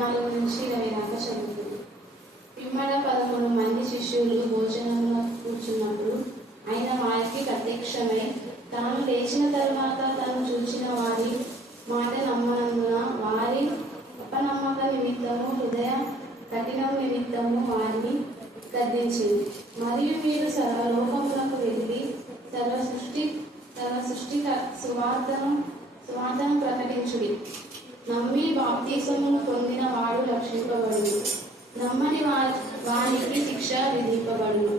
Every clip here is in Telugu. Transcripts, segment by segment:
14-20 దాకా చదువుతుంది. పిమ్మట 11 మంది శిష్యులు భోజనంలో కూర్చున్నప్పుడు ఆయన వారికి ప్రత్యక్షమై తాను లేచిన తరువాత తాను చూచిన వారి మాట నమ్మనందున వారి అపనమ్మక నిమిత్తము హృదయ కఠినం నిమిత్తము వారిని గద్దించింది. మరియు మీరు సర్వలోకములకు వెళ్ళి సర్వ సృష్టి సువార్తను ప్రకటించుడి. నమ్మి బాప్తిసమును పొందిన వాడు రక్షింపబడును, నమ్మని వారికి శిక్ష విధింపబడును.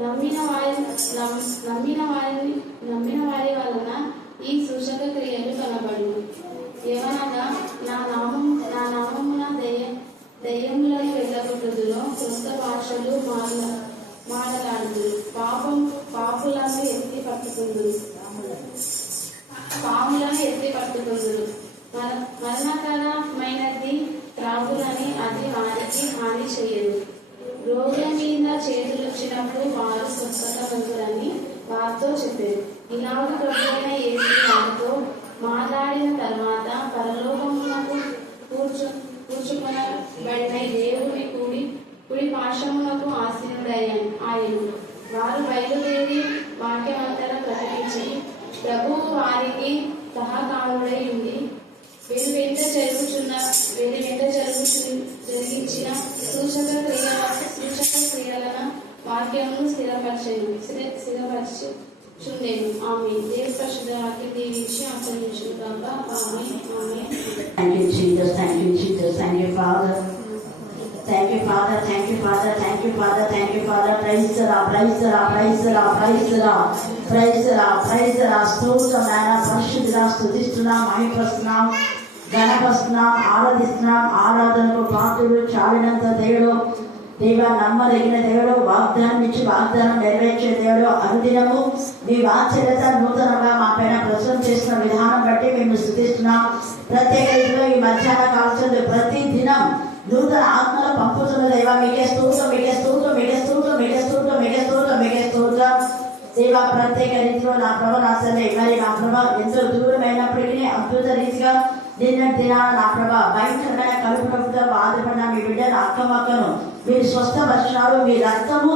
నమ్మిన వారి వలన ఈ సూచక క్రియలు కనబడును. ఏమనగా నా నామమున దయ్యములను వెళ్ళగొట్టుదురు, కొత్త భాషలు మాట్లాడుదురు, పాములను ఎత్తి పట్టుకుందురు, మరణకరమైనది త్రాగులని అది వారికి హాని చేయదు. రోగుల మీద చేతులు వచ్చినప్పుడు వారు స్వస్థత పొందురని వారితో చెప్పారు. ఇలాగ ప్రభువైన యేసు వారితో మాట్లాడిన తర్వాత పరలోకమునకు కూర్చుకొనబడిన దేవుని కుడి పార్శ్వమునకు ఆసీనుడాయెను. వారు బయలుదేరి వాక్యమంతరం ప్రకటించి ప్రభువు వారికి సహకారుడై ఉండి వీరి వెంట జరిగించిన సూచక క్రియలను వాక్యమును స్థిరపరచుచుండెను. ఆమె దేవుని పరిశుద్ధ వాక్యం దీవించి ఆశీర్వదించును గాక. ఆమేన్. ఆమేన్. Thank you, Jesus. Thank you, Jesus. Thank you, Father. Thank you, Father. Thank you, Father. Thank you, Father. Thank you, Father. Praise the Lord. Praise the Lord. Praise the Lord. Praise the Lord. Praise the Lord. Praise the Lord. స్తోత్రం నాయనా, పరిశుద్ధుడా, స్తుతిస్తున్నాం, మహిమపరుస్తున్నాం, ఘనపరుస్తున్నాం, ఆరాధిస్తున్నాం. ఆరాధనకు పాత్రుడు, చాలినంత దేవుడు, దేవా నమ్మదగిన దేవుడు, వాగ్దానం ఇచ్చి వాగ్దానం నెరవేర్చే దేవుడు, అనుదినము మీ వాత్సల్యత నూతనంగా మా పైన ప్రసవం చేసిన విధానం బట్టి మేము స్తుతిస్తున్నాం. ప్రత్యేక రీతిలో ఈ మధ్యాహ్న కాల్చదు ప్రతి దినం నూతన ఆత్మల పంపుతున్న దేవా మీకే స్తోత్రం, మీకే స్తోత్రం, మీకే స్తోత్రం, మీకే స్తోత్రం, మీకే స్తోత్రం, మీకే స్తోత్రం. దేవా ప్రత్యేక రీతిలో నా ప్రభ నాసలే మరి నా ప్రభ ఎంతో దూరమైనప్పటికీ అద్భుత రీతిగా నిన్నటి నా ప్రభ భయంకరమైన కలుపునప్పుగా బాధపడిన మీ బిడ్డను అక్కమక్కను మీరు స్వస్థపరిచినారు. మీ రక్తము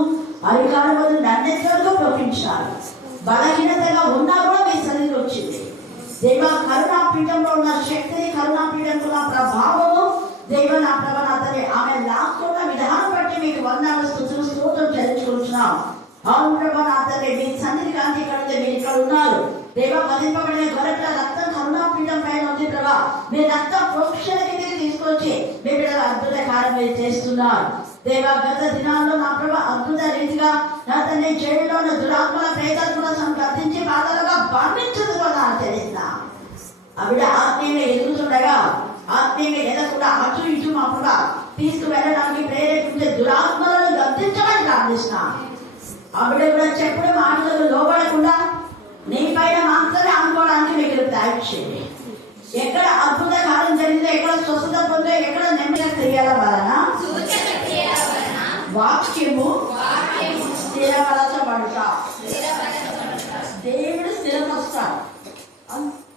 అధికారం వల్ల నన్నెంతగా ప్రోపించారు. బలహీనతగా ఉన్నా కూడా మీ సన్నిధికి వచ్చింది దేవా. కరుణాపీఠంలో ఉన్న శక్తిని, కరుణాపీఠంలో ఉన్న ప్రభావము దేవ నా ప్రభ నా తల్లి ఆమె లాక్కున్న విధానం బట్టి మీకు వందనాలు స్తుతులు స్తోత్రం చెల్లించుకుంటున్నాం. అవును ప్రభ నా తల్లి మీ సన్నిధి కాంతి ఇక్కడ ఉంది, మీరు ఇక్కడ ఉన్నారు దేవ. వధింపబడిన గొర్రెల రక్తం కరుణాపీఠం పైన ఉంది ప్రభా. మీ రక్తం ప్రోక్షణ కిందకి తీసుకొచ్చి మీ బిడ్డల అద్భుత కార్యం మీరు చేస్తున్నారు దేవా. గత దినాల్లో నా ప్రభ అద్భుత రీతిగా నా తల్లి జైలులో ఉన్న దురాత్మల ప్రేతాత్మల సంప్రదించి బాధలుగా బంధించదుగా తెలుస్తున్నా. ఆవిడ ఆత్మీయంగా ఎదుగుతుండగా ఆత్మీయంగా ఎదగకుండా అటు ఇటు మా ప్రభ తీసుకువెళ్ళడానికి ప్రేరేపించే దురాత్మలను గద్దించమని ప్రార్థిస్తున్నా. ఆవిడ కూడా చెప్పుడు మాటలకు లోబడకుండా నీ పైన మాత్రమే అనుకోవడానికి మీకు దయచేయండి. ఎక్కడ అద్భుత కార్యం జరిగిందో, ఎక్కడ స్వస్థత పొందో, ఎక్కడ నెమ్మది క్రియల వలన వాక్యము స్థిరపరచబడుట, దేవుడు స్థిరపరుస్తాడు.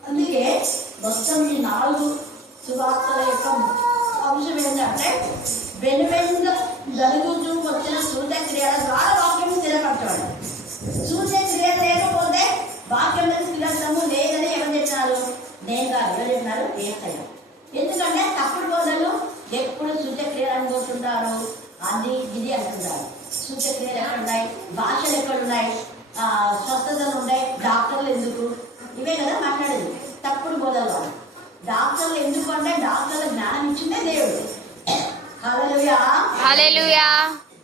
అందుకే మొత్తం ఈ 4 సువార్తల యొక్క అంశం ఏంటంటే వెనువెంట జరుగుతూ వచ్చిన సూర్యక్రియల ద్వారా వాక్యం స్థిరపరచాడు. సూర్యక్రియ లేకపోతే వాక్యం స్థిరత్వము లేదని ఎవరు చెప్పినారు? నేను కాదు. ఎవరు చెప్పినారు? ఏసయ్య. ఎందుకంటే తప్పుడు బోధలు ఎప్పుడు సూర్యక్రియలు అనుకుంటున్నారు, అది ఇది అంటున్నారు. సూర్యక్రియలు ఎక్కడ ఉన్నాయి, భాషలు ఎక్కడ ఉన్నాయి, స్వస్థతలు ఉన్నాయి, డాక్టర్లు ఎందుకు, ఇవే కదా మాట్లాడేది. తప్పుడు బోధలు డాక్టర్లు ఎందుకు అంటే డాక్టర్ల జ్ఞానం ఇచ్చిందే దేవుడు. హల్లెలూయా, హల్లెలూయా.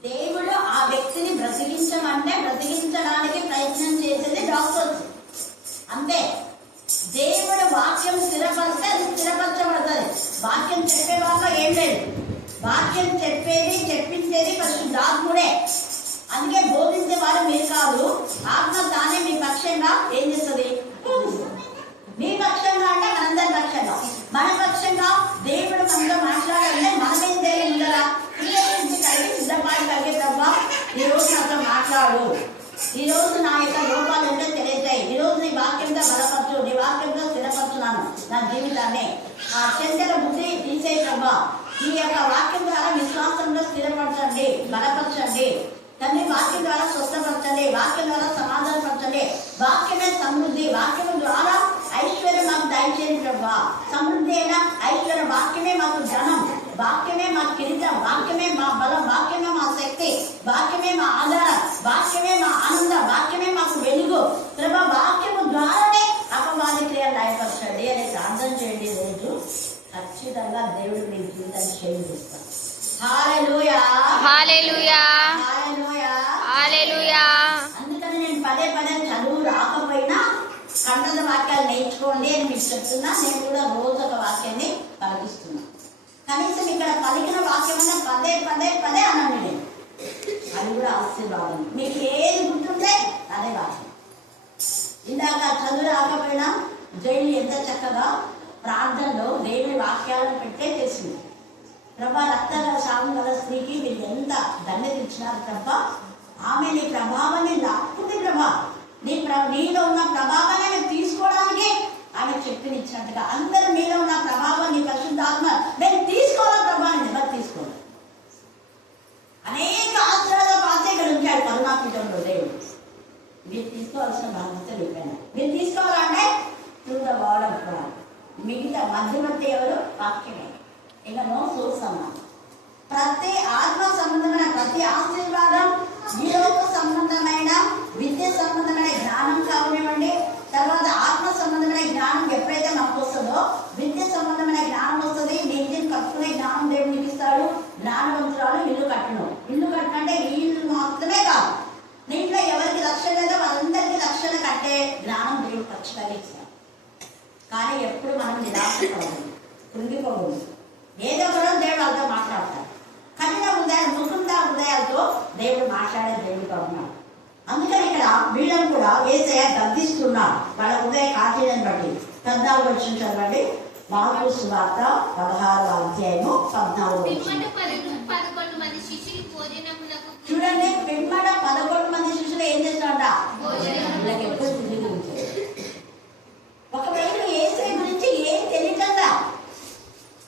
దేవుడు ఆ వ్యక్తిని బ్రతికించమంటే బ్రతికించడానికి ప్రయత్నం చేసేది డాక్టర్స్ అంతే. దేవుడు వాక్యం స్థిరపరిస్తే అది స్థిరపరచబడుతుంది. వాక్యం చెప్పే వాళ్ళు ఏం లేదు. వాక్యం చెప్పేది చెప్పించేది పరిశుద్ధాత్ముడే. అందుకే బోధించే వాళ్ళు మీరు కాదు. ఆత్మ తానే మీ పక్షంగా ఏం చేస్తుంది? మీ పక్షంగా అంటే మనందరి పక్షంగా, మన పక్షంగా దేవుడు మనతో మాట్లాడాలంటే మనమేం చేయాలి? ముందర కలిగి సిద్ధపాటు కలిగే తప్ప ఈరోజు నాతో మాట్లాడు, ఈరోజు నా యొక్క లోపాలు ఏంటో తెలియజేయి, ఈరోజు నీ వాక్యంతో బలపరచు, నీ వాక్యంతో స్థిరపరచున్నాను నా జీవితాన్ని. ఆ చంచల బుద్ధి తీసేయి ప్రభా. ఈ యొక్క వాక్యం ద్వారా విశ్వాసంలో స్థిరపరచండి, బలపరచండి. తండ్రి వాక్యం ద్వారా స్వస్థపరచండి, వాక్యం ద్వారా సమాధానపరచండి. వాక్యమే సమృద్ధి, వాక్యం ద్వారా ఐశ్వర్యం మాకు దయచేయండి ప్రభా. సమృద్ధి అయిన ఐశ్వర్యం, వాక్యమే మాకు ధనం, వాక్యమే మా కిరీటం, వాక్యమే మా బలం, వాక్యమే మా శక్తి, వాక్యమే మా ఆధారం, వాక్యమే మా ఆనందం, వాక్యమే మాకు వెలుగు ప్రభా. వాక్యము ద్వారానే అపవాది క్రియలు లయపరచండి అని ప్రార్థన చేయండి. రోజు ఖచ్చితంగా దేవుడు మీ జీవితాన్ని చేయిస్తాడు. హల్లెలూయా, హల్లెలూయా, హల్లెలూయా, హల్లెలూయా. అందుకని నేను పదే పదే చదువు రాకపోయినా కంటద వాక్యాలు నేర్చుకోండి అని మీకు చెప్తున్నా. నేను కూడా రోజు ఒక వాక్యాన్ని పలికిస్తున్నా. కనీసం ఇక్కడ పలికిన వాక్యం అన్నా పదే పదే పదే అనండి. నేను అది కూడా ఆశీర్వాదం. మీకు ఏది గుర్తుంటే అదే వాక్యం. ఇందాక చదువు రాకపోయినా జైలు ఎంత చక్కగా ప్రార్థనలో దేవుని వాక్యాలను పెట్టే చేసింది. ప్రభా రక్త సాగు గల స్త్రీకి మీరు ఎంత దండలు ఇచ్చినారు ప్రభా. ఆమె నీ ప్రభావాన్ని లాక్కుంది ప్రభా. నీలో ఉన్న ప్రభావాన్ని ఆమె తీసుకోవడానికి ఆమె చెట్టుని ఇచ్చినట్టుగా అందరూ మీలో ఉన్న ప్రభావాన్ని పరిశుద్ధాత్మ నేను తీసుకోవాలా ప్రభా అని ఎవరు తీసుకోవాలి. అనేక ఆశ్రయాల పాత్ర ఇక్కడ ఉంచాడు కరుణాపీఠంలో దేవుడు. మీరు తీసుకోవాల్సిన బాధ్యత వెళ్ళిపోయినా. మీరు తీసుకోవాలంటే through the word of God. మిగతా మధ్యవర్తి ఎవరు? వాక్యమే. ఇక నో సోర్స్ అన్నా. ప్రతి ఆత్మ సంబంధమైన ప్రతి ఆశీర్వాదం, ఈరోజు సంబంధమైన విద్య సంబంధమైన జ్ఞానం కావనివ్వండి, తర్వాత ఆత్మ సంబంధమైన జ్ఞానం ఎప్పుడైతే మనకు వస్తుందో విద్య సంబంధమైన జ్ఞానం వస్తుంది. మీ ఇంటిని కట్టుకునే జ్ఞానం దేవుడికి ఇస్తాడు. జ్ఞానవంతురాలు ఇల్లు కట్టను. ఇల్లు కట్టనంటే ఈ ఇల్లు మాత్రమే కాదు, దీంట్లో ఎవరికి రక్షణ లేదో వాళ్ళందరికీ రక్షణ కట్టే జ్ఞానం దేవుడు ఖచ్చితంగా ఇస్తాడు. కానీ ఎప్పుడు మనం నిరాశపడదు, కృంగిపోకూడదు. ఏదో కూడా దేవుడు వాళ్ళతో మాట్లాడతాడు. కఠిన హృదయాలు, ముకుంద హృదయాలతో దేవుడు మాట్లాడే దేవుడుగా ఉన్నాడు. అందుకని ఇక్కడ వీళ్ళని కూడా యేసయ్య గద్దిస్తున్నాడు వాళ్ళ హృదయ కాఠిన్యాన్ని బట్టి. 14 వచనం చదవండి. మార్కు సువార్త 16వ అధ్యాయము 14వ వచనం. చూడండి, పిమ్మట 11 మంది శిష్యులు ఏం చేస్తారంట? వీళ్ళకి ఎప్పుడు తిండి గురించి, ఒకవేళ యేసయ్య గురించి ఏం తెలియకుండా,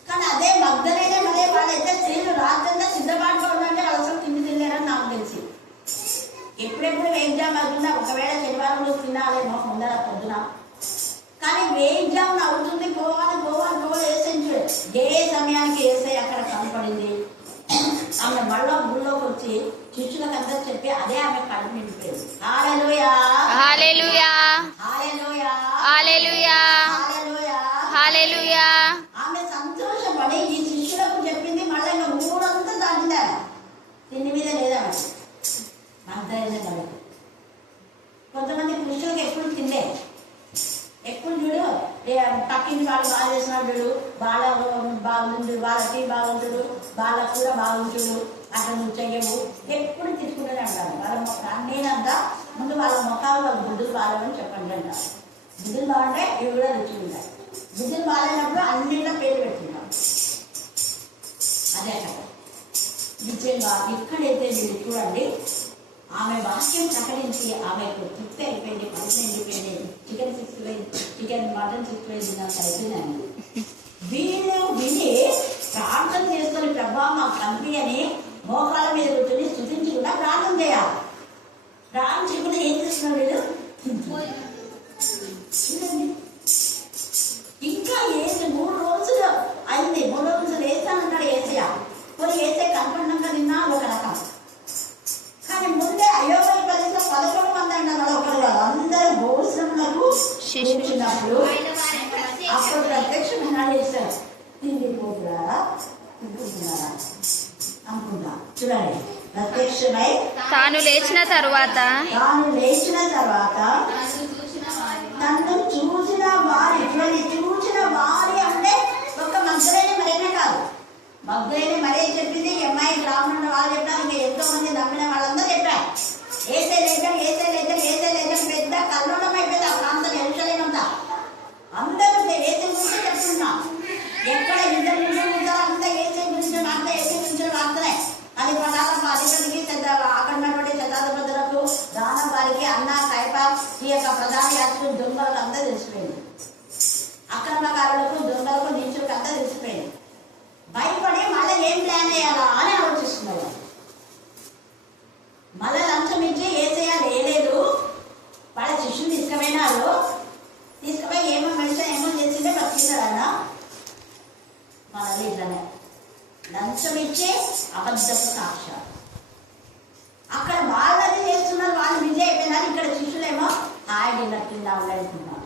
కానీ అదే మగ్దలేనే మరే వాళ్ళైతే స్త్రీలు రాత్రంతా సిద్ధపాటులో ఉందంటే వాళ్ళు అసలు తిండి తినలేరని నాకు తెలిసి. ఎప్పుడెప్పుడు వేగ్జామ్ అవుతుందా? ఒకవేళ శనివారం రోజు తినాలేమో ముందర పొద్దున, కానీ వేగ్జామ్ అవుతుంది, పోవాలి పోవాలి పోవాలి. వేసేంచు ఏ సమయానికి వేసే అక్కడ కనపడింది. ఆమె మళ్ళా ఊళ్ళోకి వచ్చి శిష్యులకంతా చెప్పి అదే ఆమె కడుపు నిండిపోయింది. హల్లెలూయా, హల్లెలూయా, హల్లెలూయా, హల్లెలూయా, హల్లెలూయా, హల్లెలూయా. ఆమె సంతోషపడి ఈ శిష్యులకు చెప్పింది. మళ్ళీ ఇంకా ఊరంతా దాటిందా, తిండి మీద లేదా మగ్దలేనే కడుపు. కొంతమంది పురుషులకు ఎప్పుడు తిండే, ఎప్పుడు చూడు పక్కింటి వాళ్ళు బాగా చేసినాడు చూడు, వాళ్ళ బాగుంటుడు, వాళ్ళకి బాగుంటుడు, వాళ్ళ కూడా బాగుంటుడు, అక్కడ నువ్వు చెయ్యవు, ఎప్పుడు తిట్టుకుంటూనే అంటారు. వాళ్ళ నేనంతా ముందు వాళ్ళ ముఖాలు వాళ్ళ బుద్ధులు బాగాలని చెప్పండి అంటారు. బుద్ధులు బాగుంటే ఇవి కూడా రుచుకుంటాయి. బుద్ధులు బాగాలేనప్పుడు అన్నింటిలో పేరు పెట్టుకుంటాం. అదే కదా నిజంగా ఎక్కడైతే మీరు చూడండి, ఆమె వాక్యం ప్రకటించి ఆమెకు తృప్తి అయిపోయింది, పనులు అయిపోయింది. చికెన్ మటన్ 65 నాకు అయిపోయిందండి. వీళ్ళు విని ప్రార్థన చేసుకొని ప్రభా మాకు కంపి అని మోకాల మీద కూర్చొని స్తుతించకుండా ప్రార్థన చేయాలి. ప్రార్థన చేయకుండా ఏం చేస్తున్నారు వీళ్ళు? ఇంకా ఏసి 3 రోజులు అయింది. 3 రోజులు వేస్తానన్నాడు ఏసయ్య. పోయి ఏసయ్య కనపడినాక నిన్నా ఒక రకం. కానీ ముందే అయోమయ ప్రదేశం 11 మంది అన్నారు. ఒకరు కాదు, అందరూ భోజనములకు కూర్చున్నప్పుడు అప్పుడు ప్రత్యక్షమైన చేశారు. తిండిపోతున్నారా తింటున్నారా అనుకుంటా. చూడండి, ప్రత్యక్షమై తాను లేచిన తరువాత నన్ను చూసిన వారి, చూసిన వారి అంటే ఒక మగ్దలేనే మరేనే కాదు. మగ్దలేనే మరే చెప్పింది, అమ్మాయి బ్రాహ్మణుడు వాళ్ళు చెప్పారు, ఇంకా ఎంతో మంది నమ్మిన వాళ్ళందరూ చెప్పారు. ఏసే లేచారు పెద్ద కల్లోలం అయిపోయింది ఆ ప్రాంతం ఎరుషలేమంతా. అందరూ ఏసే గురించి చెప్తున్నా. ఎక్కడ ఇద్దరు నిమిషాలు అంతా ఏసే గురించి వార్త, ఏసే గురించి వార్తనే. అది ప్రధాన అధిపతికి అక్కడ శతాధిపతులకు, దానం వారికి, అన్న కైప, ఈ యొక్క ప్రధాన యాత్రికులు, దొంగలకు అంతా తెలిసిపోయింది. అక్రమకారులకు, దొంగలకు, నీచులకు అంతా తెలిసిపోయింది. మనల్ని ఇట్లనే లంచం ఇచ్చే అబద్ధపు సాక్ష్యాలు. అక్కడ వాళ్ళది చేస్తున్నారు, వాళ్ళు విజయ అయిపోయినారు. ఇక్కడ శిష్యులేమో హాయిగా కింద ఉండాలనుకున్నారు.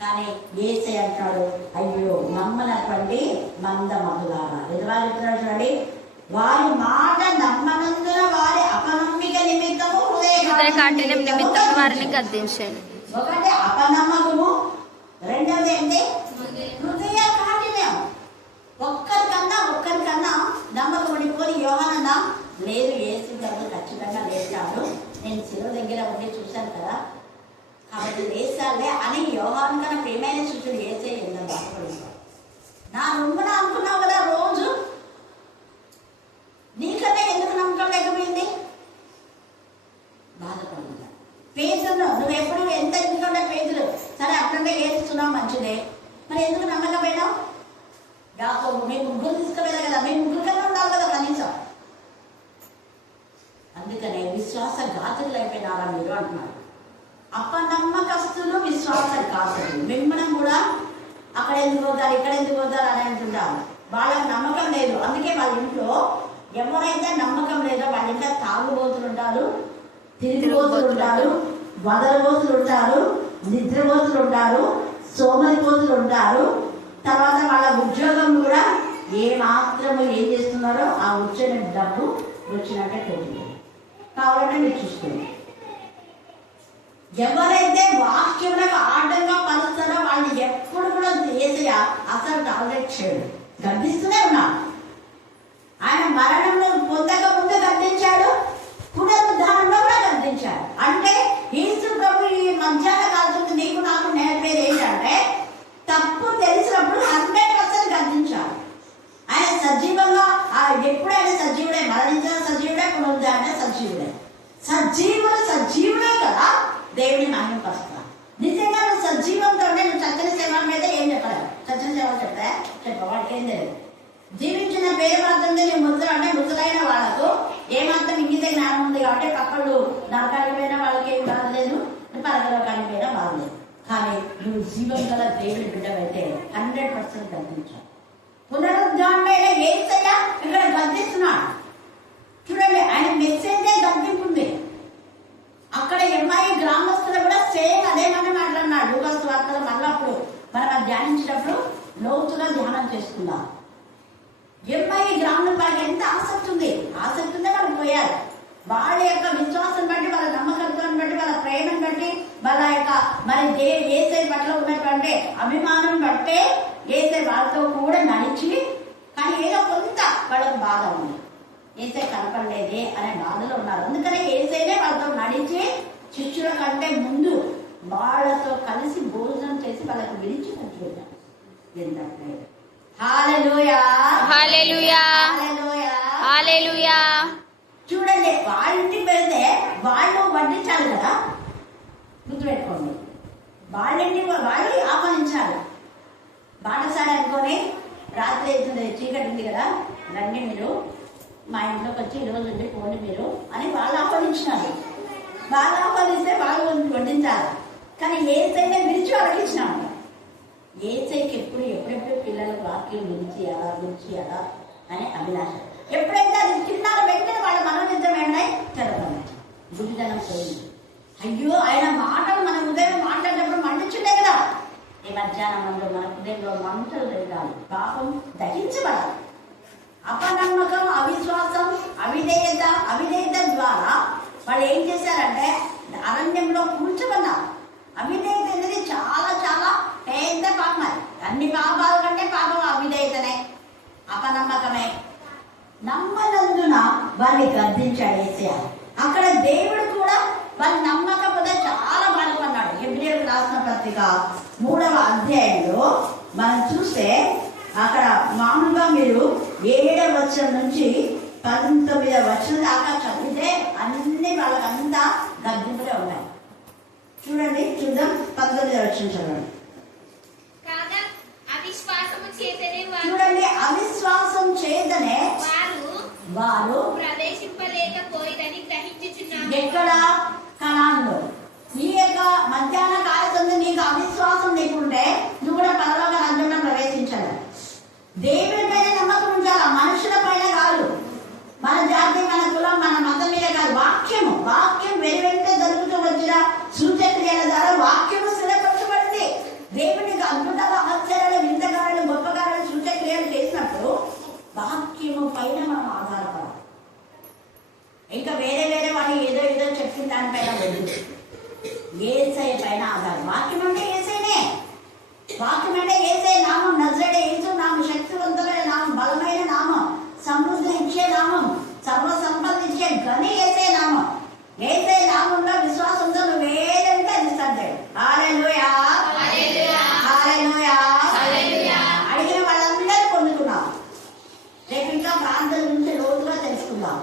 కానీ ఏసే అంటాడు, అయ్యో నమ్మనటువంటి మంద మధులారా. ఎదురాలు చూడండి, వారి మాట నమ్మనందున వారి అపనమ్మిక నిమిత్తము హృదయ కాఠిన్యం నిమిత్తం వారిని గద్దించండి. ఒకటి అపనమ్మకము, రెండవది ఏంటి? హృదయ కాఠిన్యం. ఒక్కరికన్నా నమ్మకం ఉండిపోయి యోహానన్న లేదు ఏసు గారు ఖచ్చితంగా లేచాడు, నేను శిలువ దగ్గర ఉండి చూశాను కదా కాబట్టి లేచాలే అని యోహాను కన్నా ప్రేమైన శిష్యుడు ఏసే ఎందుకు బాధపడుతున్నాడు? నా రొమ్మున అనుకున్నావు కదా రోజు, నీకన్నా ఎందుకు నమ్మకం లేకపోయింది? బాధపడుతున్నా. పేజీలు నువ్వు ఎప్పుడు ఎంత ఎందుకంటే పేజీలు సరే అప్పుడంటే ఏడుస్తున్నావు మంచిదే, మరి ఎందుకు నమ్మకపోయినావు? యాకోబు మీ ముగ్గురు తీసుకుపోయినా కదా, మీ ముగ్గురు కన్నా ఉండాలి కదా కనీసం. అందుకనే విశ్వాస ఘాతులు అయిపోయినారా మీరు అంటున్నారు. అపనమ్మకస్తులు విశ్వాస ఘాతులు. మిమ్మల్ని కూడా అక్కడ ఎందుకు పోతారు ఇక్కడ ఎందుకు పోతారు అని అంటుంటారు. వాళ్ళకి నమ్మకం లేదు, అందుకే వాళ్ళ ఇంట్లో ఎవరైతే నమ్మకం లేదో వాళ్ళ ఇంట్లో తాగుబోతులు ఉంటారు, తిరిగిపోతులు ఉంటారు, వదలబోతులు ఉంటారు, నిద్రపోతులు ఉంటారు, సోమరిపోతులు ఉంటారు. తర్వాత వాళ్ళ ఉద్యోగం కూడా ఏ మాత్రము ఏం చేస్తున్నారో ఆ వచ్చిన డబ్బు వచ్చినట్టే పోతుంది. కావాలంటే మీరు చూసుకోండి. ఎవరైతే వాక్యములకు ఆటంగా పలుస్తారో వాళ్ళని ఎప్పుడు కూడా ఏసయ్య అసలు టాలరేట్ చేయడు, గర్దిస్తూనే ఉన్నాడు. ఆయన మరణంలో పొందక ముందు గర్దించాడు, పునరుద్ధానంలో కూడా గర్దించాడు. అంటే యేసు ప్రభు ఈ మధ్యాహ్న కాలంలో నీకు నాకు నేర్పేది ఏంటంటే తప్పు తెలిసినప్పుడు 100% గర్దించాడు. ఆయన సజీవంగా ఎప్పుడైనా సజీవుడే, మరణించిన సజీవుడే, పునరుద్ధారణ సజీవుడే. సజీవుడే కదా దేవుని మహిమపరుస్తా. నిజంగా నువ్వు సజీవంతో ఉంటే నువ్వు చచ్చని సేవ మీద ఏం చెప్పలేవు. చచ్చని సేవ చెప్తే చెప్పవాడికి ఏం తెలియదు. జీవించిన పేరు మాత్రం నువ్వు ముద్ర అంటే ముద్దులైన వాళ్ళకు ఏమాత్రం ఇంగితే జ్ఞానం ఉంది కాబట్టి పక్కడు నరకానికి పోయినా వాళ్ళకి ఏం బాధలేదు, పరలోకానికి పోయినా బాధలేదు. కానీ నువ్వు జీవం గల దేవుని బిడ్డవైతే 100% గర్తించావు. పునరుద్ధారణమైన యేసయ్య ఇక్కడ గర్దిస్తున్నాడు. చూడండి, ఆయన మెసేజే గర్తింపుంది. అక్కడ ఎంఐ గ్రామస్తులు కూడా సేమ్ అదే మనం మాట్లాడినాడు. లూకాసు వార్తలు మళ్ళప్పుడు మనం ధ్యానించినప్పుడు లోతుగా ధ్యానం చేసుకున్నాం. ఎంఐ గ్రామం వాళ్ళకి ఎంత ఆసక్తి ఉంది వాళ్ళు పోయారు. వాళ్ళ యొక్క విశ్వాసం బట్టి, వాళ్ళ నమ్మకంతో బట్టి, వాళ్ళ ప్రేమను బట్టి, వాళ్ళ యొక్క మరి ఏసై పట్ల ఉన్నటువంటి అభిమానం బట్టే ఏసై వాళ్ళతో కూడా నడిచి, కానీ ఏదో కొంత వాళ్ళకు బాధ ఉంది, ఏసై కనపడలేదే అనే బాధలో ఉన్నారు. అందుకనే ఏసైనే వాళ్ళతో నడిచి శిష్యుల కంటే ముందు వాళ్ళతో కలిసి భోజనం చేసి వాళ్ళకి విడిచి కూర్చున్నారు. ఏంటంటే హల్లెలూయా, హల్లెలూయా, హల్లెలూయా. చూడండి, వాళ్ళింటికి వెళ్తే వాళ్ళు వడ్డించాలి కదా, గుర్తుపెట్టుకోండి. వాళ్ళు ఆహ్వానించాలి. బాటసారి అనుకొని రాత్రి అవుతుంది, చీకటి ఉంది కదా, రండి మీరు మా ఇంట్లోకి వచ్చి ఈరోజు ఉండి పోండి మీరు అని వాళ్ళు ఆహ్వానించినారు. వాళ్ళు ఆహ్వానిస్తే వాళ్ళు వడ్డించాలి. కానీ ఏసైనా విరిచి వాళ్ళకి ఇచ్చినాము. ఏసైకి ఎప్పుడెప్పుడు పిల్లలకు వాక్యం గురించియాలా అనే అభిలాష. ఎప్పుడైతే అది తిన్నారో వెంటనే వాళ్ళ మనోనిద్ర వెంటనే తెరవడం గుడిదనం పోయింది. అయ్యో, ఆయన మాటలు మన ఉదయం మాట్లాడినప్పుడు మండించుండే కదా. ఈ మధ్యాహ్నంలో మన ఉదయంలో మంటలు రేగాలి, పాపం దహించబడాలి. అపనమ్మకం, అవిశ్వాసం, అవిధేయత ద్వారా వాళ్ళు ఏం చేశారంటే అరణ్యంలో కూర్చోమన్నారు. అవిధేయత అనేది చాలా చాలా పెద్ద పాపం. అది అన్ని పాపాల కంటే పాపం అవిధేయతనే, అపనమ్మకమే. నమ్మనందున వారిని గర్దించాడు యేసయ్య. అక్కడ దేవుడు కూడా వాళ్ళు నమ్మకపోతే చాలా బాధపడ్డాడు. హెబ్రీయులకు రాసిన పత్రిక 3వ అధ్యాయంలో మనం చూస్తే అక్కడ మామూలుగా మీరు 7వ వచనం నుంచి 19వ వచనం దాకా చదివితే అన్ని వాళ్ళకంతా గర్దింపులే ఉన్నాయి. చూద్దాం 19వ వచనం చదవండి. చూడండి, అవిశ్వాసం చేతనే వారు ప్రవేశింపలేకపోయిరని గ్రహించుచున్నాము. ఎక్కడ? కనానులో. ఈ యొక్క మధ్యాహ్న కాలతుంది నీకు అవిశ్వాసం నీకుంటే నువ్వు కూడా పరలోక రాజ్యంలో ప్రవేశించాలి. దేవుడు మన జాతి, మన కులం, మన మతం మీద కాదు. వాక్యం వెంట జరుగుతూ వచ్చిన సూచక్రియల ద్వారా వాక్యము స్థిరపరచబడింది. దేవునికి అద్భుతాలు, ఆశ్చర్యాలు, వింతకారాలు, గొప్ప కార్యాలు, సూచక్రియలు చేసినప్పుడు వాక్యము పైన మనం ఆధారపడాలి. ఇంకా వేరే వాడు ఏదో చెప్పిన దానిపైన వెళ్ళి యేసయ్య పైన ఆధారం. వాక్యం అంటే యేసయ్యనే. వాక్యం అంటే యేసయ్య నామం, నజరేయుడు యేసు నామం, శక్తివంతమైన నామం, బలమైన నామం, సమృద్ధి ఇచ్చే నామం, సర్వ సంపద ఇచ్చే గని యేసయ్య నామం. యేసయ్య నామంలో విశ్వాసంతో నువ్వు ఏదంటే అది సాధ్యం. హల్లెలూయా, హల్లెలూయా. అడిగిన వాళ్ళందరూ పొందుకున్నాం. రేపు ఇంకా ప్రార్థన గురించి లోతుగా తెలుసుకుందాం.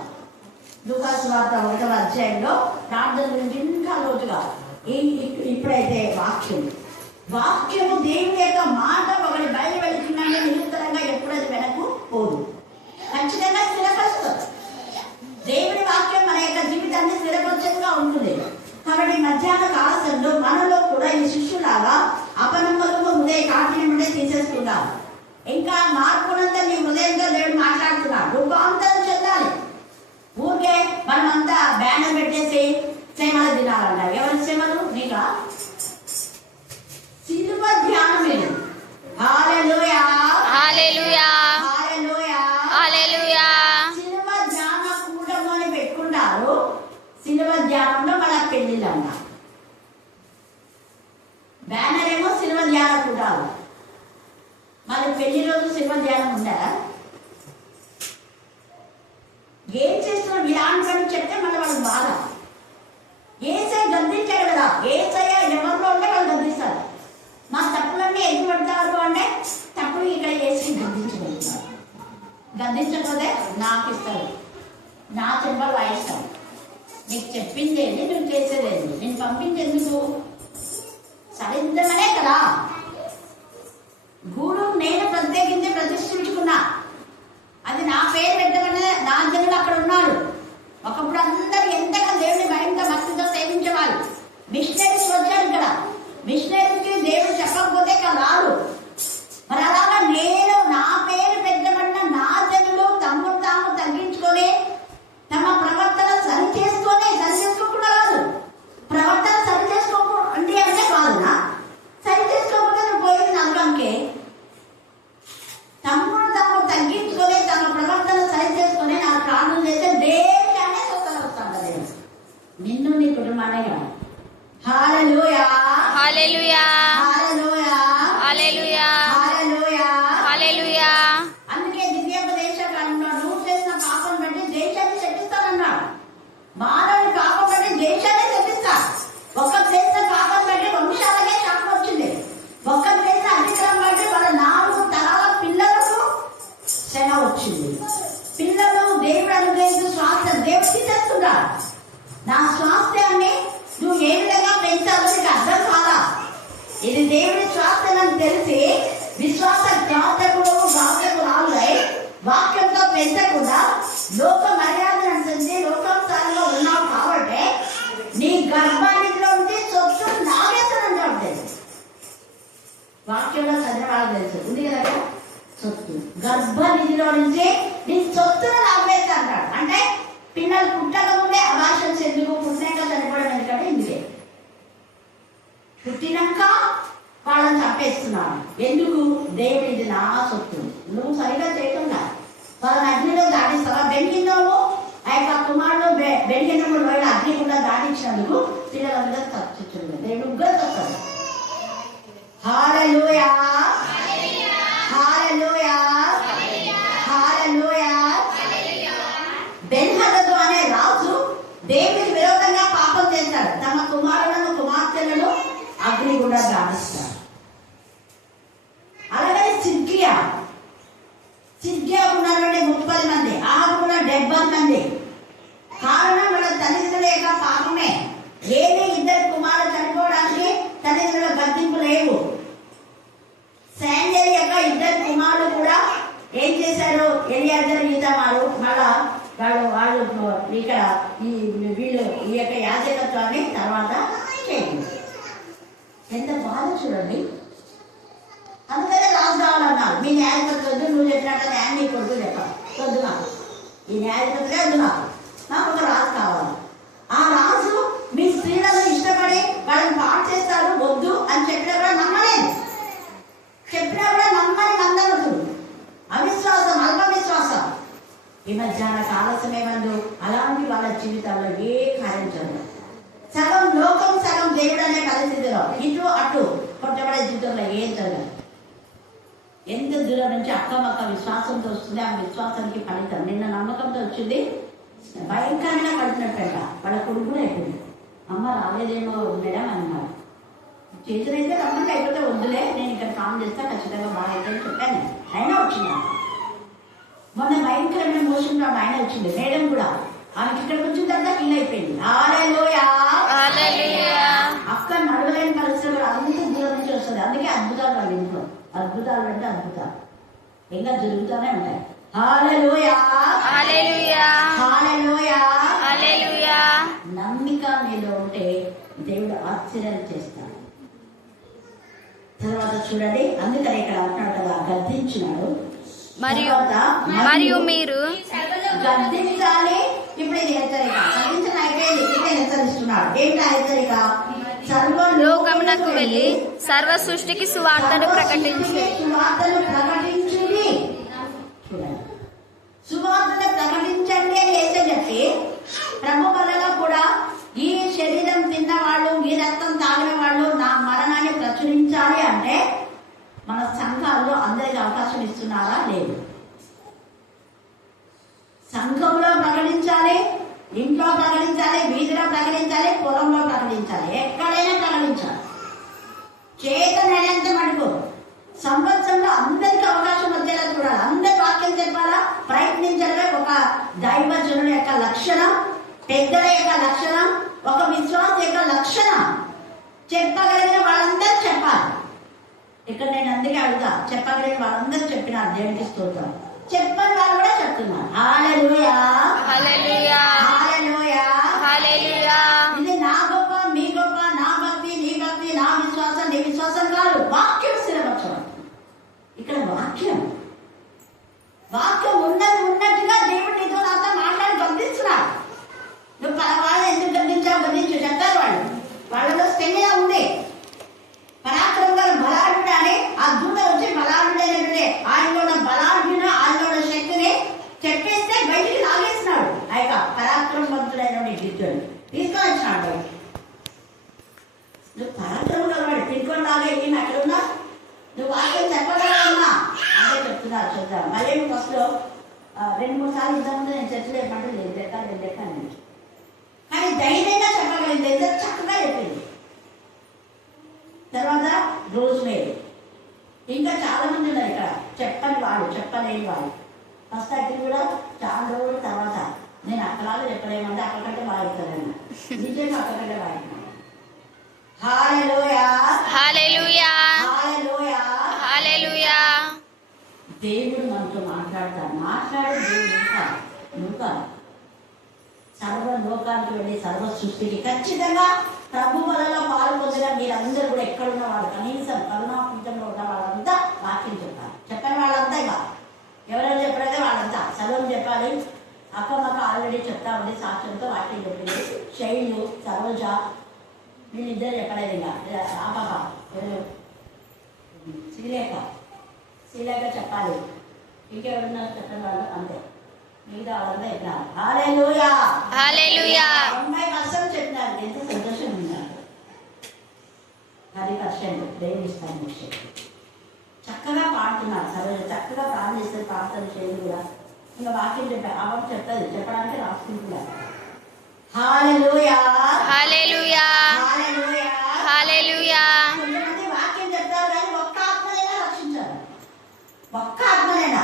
లూకా సువార్త 1వ అధ్యాయంలో ప్రార్థన గురించి ఇంకా లోతుగా. ఇప్పుడైతే వాక్యము దేవుని యొక్క మాట ఒకటి బయలు వెళ్తుందంటే నిరంతరంగా ఎప్పుడు అది వెనక్కు పోదు, ఖచ్చితంగా స్థిరపరుస్తుంది. దేవుని వాక్యం మన యొక్క జీవితాన్ని స్థిరపరచంగా ఉంటుంది. కాబట్టి మధ్యాహ్న కాలంలో మనలో కూడా ఈ శిష్యులాగా అపనమ్మకము హృదయ కాఠిన్యం ఉంటే తీసేసుకుందాం. ఇంకా మార్పునంతా నీ హృదయంతో దేవుడు మాట్లాడుతున్నాడు. రూపాంతరం చెందాలి. ఊరికే మనమంతా బ్యానర్ పెట్టేసి సేవలు తినాలంట. ఎవరి సేవలు? నీకా? సిలువ ధ్యానమే. హల్లెలూయా, హల్లెలూయా, హల్లెలూయా, హల్లెలూయా. సిలువ ధ్యాన కూటము అని పెట్టుకుంటారు. సిలువ ధ్యానంలో మన పెళ్లిళ్ళు అన్న బ్యానర్ ఏమో సిలువ ధ్యాన కూటాలు. మరి పెళ్లి రోజు సిలువ ధ్యానం ఉండారా? ఏం చేస్తున్నాం ఇలాంటి పని చెప్తే మళ్ళీ వాళ్ళకి బాధ. ఏసై గద్దించాడు కదా. ఏసయ్య ఎవరిలో ఉంటే వాళ్ళు గద్దిస్తారు. మా తప్పులన్నీ ఎదురు పడతారు అంటే తప్పులు ఇక్కడ వేసి గద్దించగలుగుతారు. గద్దించకపోతే నాకు ఇస్తారు, నా చెంపలు వాయిస్తాను. నీకు చెప్పిందేది, నువ్వు చేసేదేది, నేను పంపించేందుకు సరిద్దమనే కదా. గూడు నేను ప్రత్యేకించి ప్రతిష్ఠించుకున్నా. అది నా పేరు పెట్టమనే నా జనులు అక్కడ ఉన్నారు. ఒకప్పుడు అందరూ ఎంతగా దేవుని భయంతో భక్తితో సేవించేవాళ్ళు. మిషనరీస్ వచ్చారు ఇక్కడ. మిషనరీస్కి దేవుడు చెప్పకపోతే రాదు. మరి అలాగా నేను నా పేరు పెట్టబడిన నా జనులు తమ్ముడు తాము తగ్గించుకొని తమ ప్రవర్తన సరి చేసుకోకుండా కాదు. ప్రవర్తన సరి చేసుకోండి అంటే కాదునా? సరి చేసుకోకుండా నువ్వు పోయింది నరకంకే. తమ్ముడు తాము తగ్గించుకొని తమ ప్రవర్తన సరి చేసుకొని నా ప్రాణం చేస్తే దేశాన్ని స్వతహాస్తాడు దేవుడు, నిన్ను నీ కుటుంబాన్ని కాదు. హల్లెలూయా, హల్లెలూయా, హల్లెలూయా, హల్లెలూయా, హల్లెలూయా, హల్లెలూయా. అందుకే దివ్యోపదేశ కాలంలో నువ్వు చేసిన పాపం బట్టి దేశాన్ని శపిస్తానన్నాడు. మానవుని పాపం బట్టి దేశాన్ని శపిస్తా. ఒకరు చేసిన పాపం బట్టి వంశాలకే శాపం వచ్చింది. ఒకరు చేసిన అతిక్రమం బట్టి వాళ్ళ 4 తరాల పిల్లలకు శ్రమ వచ్చింది. పిల్లలు దేవుడు అనుగ్రహించు స్వాస్థ్యం దేవుడు తీసేస్తున్నాడు. నా స్వాస్థ్యాన్ని నువ్వు ఏ విధంగా పెంచాలో నీకు అర్థం కాదా? ఇది దేవుడి స్వాస్థ్యం అని తెలిసి విశ్వాస ఘాతకురాలుై వాక్యంతో పెంచకుండా లోక మర్యాదను అనుసరించి లోకాంశాలలో ఉన్నావు. కాబట్టి నీ గర్భానిలో ఉంటే చొచ్చు నాగేస్తానంటే వాక్యంలో చదివాళ్ళు తెలుసు ఉంది కదా. చొత్తు గర్భనిధిలో నుంచి నీ చొత్తును లాభేస్తా అంటాడు. అంటే పిల్లలు పుట్టక ముందే అభాషన్స్ ఎందుకు, పుట్టినాక చనిపోవడం ఎందుకంటే ఇందుకే. పుట్టినాక వాళ్ళని చంపేస్తున్నాడు ఎందుకు? దేవుడు ఇది నా సొత్తు, నువ్వు సరిగా చేయకుండా వాళ్ళని అగ్నిలో దాటిస్తావా? బెంకిన్నోవు ఆ యొక్క కుమారుడు బెంకిన్నప్పుడు వాళ్ళ అగ్ని కూడా దాటించినందుకు పిల్లలందరూ తప్పించుంది. దేవుడు ముగ్గురు తప్పాడు. హల్లెలూయా, హల్లెలూయా, హల్లెలూయా. బెన్హదదు అనే రాజు దేవునికి విరోధంగా పాపం చేస్తాడు. తమ కుమారులను కుమార్తెలను అగ్ని కూడా దాటిస్తాడు. అలాగే సిద్కియా ఉన్నటువంటి 30 మంది, ఆహాబు కూడా 70 మంది. కారణం వాళ్ళ తల్లిదండ్రుల యొక్క పాపమే. ఏమి 2 కుమారులు చనిపోవడానికి తల్లిదండ్రుల గద్దింపు లేవు. శాండేల్ యొక్క 2 కుమారులు కూడా ఏం చేశారు? ఎలియాజరు, ఈతామారు. మళ్ళా వాళ్ళు ఇక్కడ వీళ్ళు ఈ యొక్క యాజకత్వాన్ని తర్వాత చేయండి. ఎంత బాధ చూడండి. అందుకనే రాజు కావాలన్నారు. మీ న్యాయకత్వం నువ్వు చెప్పినట్టు న్యాయం నీ కొడుకు చెప్పాలి. కొద్దుగా ఈ న్యాయ న్యాయాధిపతిగా వద్దు, నాకు ఒక రాజు కావాలి. ఆ రాజు మీ స్త్రీలను ఇష్టపడి వాళ్ళని పాటు చేస్తారు వద్దు అని చెప్పినా కూడా నమ్మలేదు. చెప్పినా కూడా నమ్మని మందనుడు, అవిశ్వాసం, అల్ప విశ్వాసం. ఈ మధ్యాహ్న కాల సమయమందు అలాంటి వాళ్ళ జీవితాల్లో ఏ కార్యం జరగదు. సగం లోకం సగం దేవుడు అనే పరిస్థితిలో ఇటు అటు కొట్టబడే జీవితంలో ఏం జరగదు. ఎంత దూరం నుంచి అక్కమక్క విశ్వాసంతో వస్తుంది, ఆ విశ్వాసానికి ఫలితం. నిన్న నమ్మకంతో వచ్చింది, భయంకరంగా పడుతున్నట్టంట. వాళ్ళ కొడుకు కూడా అయిపోయింది. అమ్మ రాలేదేమో మేడం అన్నారు. చేతులైతే రమ్మంటే అయిపోతే వద్దులే, నేను ఇక్కడ కామ్ చేస్తా, ఖచ్చితంగా బాగా అయితే అని చెప్పాను. అయినా వచ్చింది. మొన్న భయంకరమైన మోసంలో ఆయన వచ్చింది. మేడం కూడా ఆమెకి ఇక్కడికి వచ్చిన తర్వాత ఫీల్ అయిపోయింది. హల్లెలూయా. అక్క నడవలేని పరిస్థితులు అంత దూరం నుంచి వస్తుంది. అందుకే అద్భుతాలు వాళ్ళ ఇంట్లో. అద్భుతాలు అంటే అద్భుతాలు ఇంకా జరుగుతూనే ఉంటాయి. హల్లెలూయా, హల్లెలూయా, హల్లెలూయా, హల్లెలూయా. నమ్మిక మీలో ఉంటే దేవుడు ఆశ్చర్యాలు చేస్తాడు. తర్వాత చూడండి, అందుకని ఇక్కడ అంటున్నాడు కదా, గద్దించినాడు. మరియు మీరు గద్దించాలి. ఇప్పుడు ఇది హెచ్చరిక. గద్దించడం అయిపోయింది, ఇదే హెచ్చరిస్తున్నాడు. ఏంటి హెచ్చరిక? లోకమునకు వెళ్ళి సర్వ సృష్టికి సువార్తను ప్రకటించి. సువార్తను ప్రకటించుడి. చూడండి, సువార్తను ప్రకటించండి అని ఏసే చెప్పి ప్రభు వల్ల కూడా ఈ శరీరం తిన్న వాళ్ళు, ఈ రక్తం తాగిన వాళ్ళు నా మరణాన్ని ప్రచురించాలి అంటే మన సంఘాల్లో అందరికి అవకాశం ఇస్తున్నారా? లేదు. సంఘంలో ప్రకటించాలి, ఇంట్లో ప్రకటించాలి, వీధిలో ప్రకటించాలి, పొలంలో ప్రకటించాలి, ఎక్కడైనా ప్రకటించాలి. చేతనైనంత మటుకు సంవత్సరంలో అందరికీ అవకాశం వచ్చేలా చూడాలి. అందరి వాక్యం చెప్పాలా, ప్రయత్నించడమే ఒక దైవజనుల యొక్క లక్షణం, పెద్దల యొక్క లక్షణం, ఒక విశ్వాస యొక్క లక్షణం. చెప్పగలిగిన వాళ్ళందరూ చెప్పాలి. ఇక్కడ నేను అందుకే అడుగుతా, చెప్పగలిగిన వాళ్ళందరూ చెప్పినారు, దేవునికి స్తోత్రం. చెప్పని వాళ్ళు కూడా చెప్తున్నారు. హల్లెలూయా, హల్లెలూయా, హల్లెలూయా, హల్లెలూయా. ఇది నా గొప్ప, మీ గొప్ప, నా భక్తి, నీ భక్తి, నా విశ్వాసం, నీ విశ్వాసం కాదు. వాక్యం స్థిరపరచడం. ఇక్కడ వాక్యం ఉన్నట్టుగా దేవుడు నీతో నాతో మాట్లాడి గమనిస్తున్నాడు. నువ్వు వాళ్ళు ఎందుకు గమనించావు, గమనించు చెప్తారు వాళ్ళు. వాళ్ళలో స్టెమినా ఉంది. పరాక్రమం గారు బలాఢ్యుడు అని ఆ దూత వచ్చి బలాఢ్యుడైనట్టునే ఆయనలో ఉన్న బలాఢ్యున, ఆయనలో ఉన్న శక్తిని చెప్పేస్తే బయటికి లాగేస్తున్నాడు. ఆ యొక్క పరాక్రమవంతుడైన గిద్దుడు తీసుకొని వచ్చినాడు బయటికి. నువ్వు పరాక్రమం వాడు తినుకొని లాగే ఈయన అక్కడ ఉన్నా, నువ్వు వాక్యం చెప్పగలవన్నా అదే చెప్తున్నారు. చూద్దాం. మళ్ళీ ఫస్ట్ 2-3 సార్లు ఇంతకుముందు నేను చర్చలు ఏమంటే లేదు లెక్క కానీ ధైర్యంగా చెప్పగలిగింది, చక్కగా చెప్పింది. తర్వాత రోజు మేలు. ఇంకా చాలా మంది ఉన్నారు ఇక్కడ చెప్పని వాడు, చెప్పలేని వాడు. ఫస్ట్ అక్కడ కూడా చాలా రోజుల తర్వాత నేను అక్కలాగా చెప్పలేమంటే అక్కడికంటే బాగా చెప్తానన్నా. నిజంగా అక్కడికంటే బాగా చెప్తాను. హల్లెలూయా, హల్లెలూయా, హల్లెలూయా, హల్లెలూయా. దేవుడు మనతో మాట్లాడతాడు. మాట్లాడే దేవుడు నువ్వు కాదు. సర్వ లోకానికి వెళ్ళి సర్వ సృష్టికి ఖచ్చితంగా ప్రభు వలలో పాలు పొందగా మీరందరూ కూడా ఎక్కడున్న వాళ్ళు, కనీసం కరుణాపీఠంలో ఉన్న వాళ్ళంతా వాక్యం చెప్పాలి. చెప్పని వాళ్ళంతా ఇక ఎవరెవరు చెప్పలేదే వాళ్ళంతా సర్వం చెప్పాలి. అక్కమ్మక్క ఆల్రెడీ చెప్తా ఉంది, సాక్ష్యంతో వాక్యం చెప్పింది. శైలు, సరోజ వీళ్ళిద్దరు చెప్పలేదు. ఇక రాపాప శ్రీలేఖ చెప్పాలి. ఇంకెవరున్నారు చెప్పని వాళ్ళు అంతే. మిగతా వాళ్ళంతా చెప్పినారు. హల్లెలూయా, హల్లెలూయా. 90% చెప్పినారు. ఎంత సంతోషం ఉన్నారు. 10% దేవుని ఇస్తాను. చక్కగా పాడుతున్నారు. సరే చక్కగా ప్రార్థిస్తారు. ప్రార్థన చేయదు కూడా ఇంకా వాక్యం చెప్పారు. ఆమె చెప్తుంది, చెప్పడానికి రాసుకుంటున్నారు. హల్లెలూయా, హల్లెలూయా, హల్లెలూయా, హల్లెలూయా. కొంతమంది వాక్యం చెప్తారు కానీ ఒక్క ఆత్మనైనా రక్షించారు. ఒక్క ఆత్మనైనా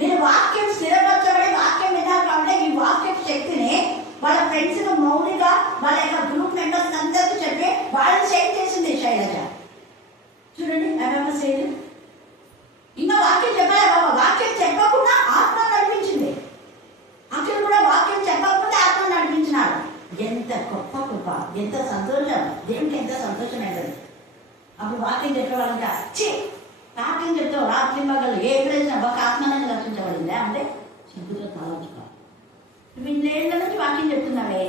మీరు వాక్యం స్థిరపరచబడి వాక్యం విన్నారు కాబట్టి ఈ వాక్యం శక్తిని వాళ్ళ ఫ్రెండ్స్ మౌనిగా వాళ్ళ యొక్క గ్రూప్ మెంబర్స్ అందరికీ చెప్పి వాళ్ళని షేర్ చేసింది శైలజ. చూడండి అమ్మ శైలి ఇంకా వాక్యం చెప్పలే బాబా. వాక్యం చెప్పకుండా ఆత్మ నడిపించింది. అక్కడ కూడా వాక్యం చెప్పకుండా ఆత్మ నడిపించినాడు. ఎంత గొప్ప గొప్ప, ఎంత సంతోషం. దేవునికి ఎంత సంతోషం ఏంటది. అప్పుడు వాక్యం చెప్పే వాళ్ళంటే చి వాక్యం చెప్తావు రాత్రి మగలు ఏ ప్రశ్న ఒక ఆత్మనని రక్షించబడిందా అంటే సిగ్గుతో తలంచుకోవాలి. నువ్వు ఇన్నేళ్ల నుంచి వాక్యం చెప్తున్నావే,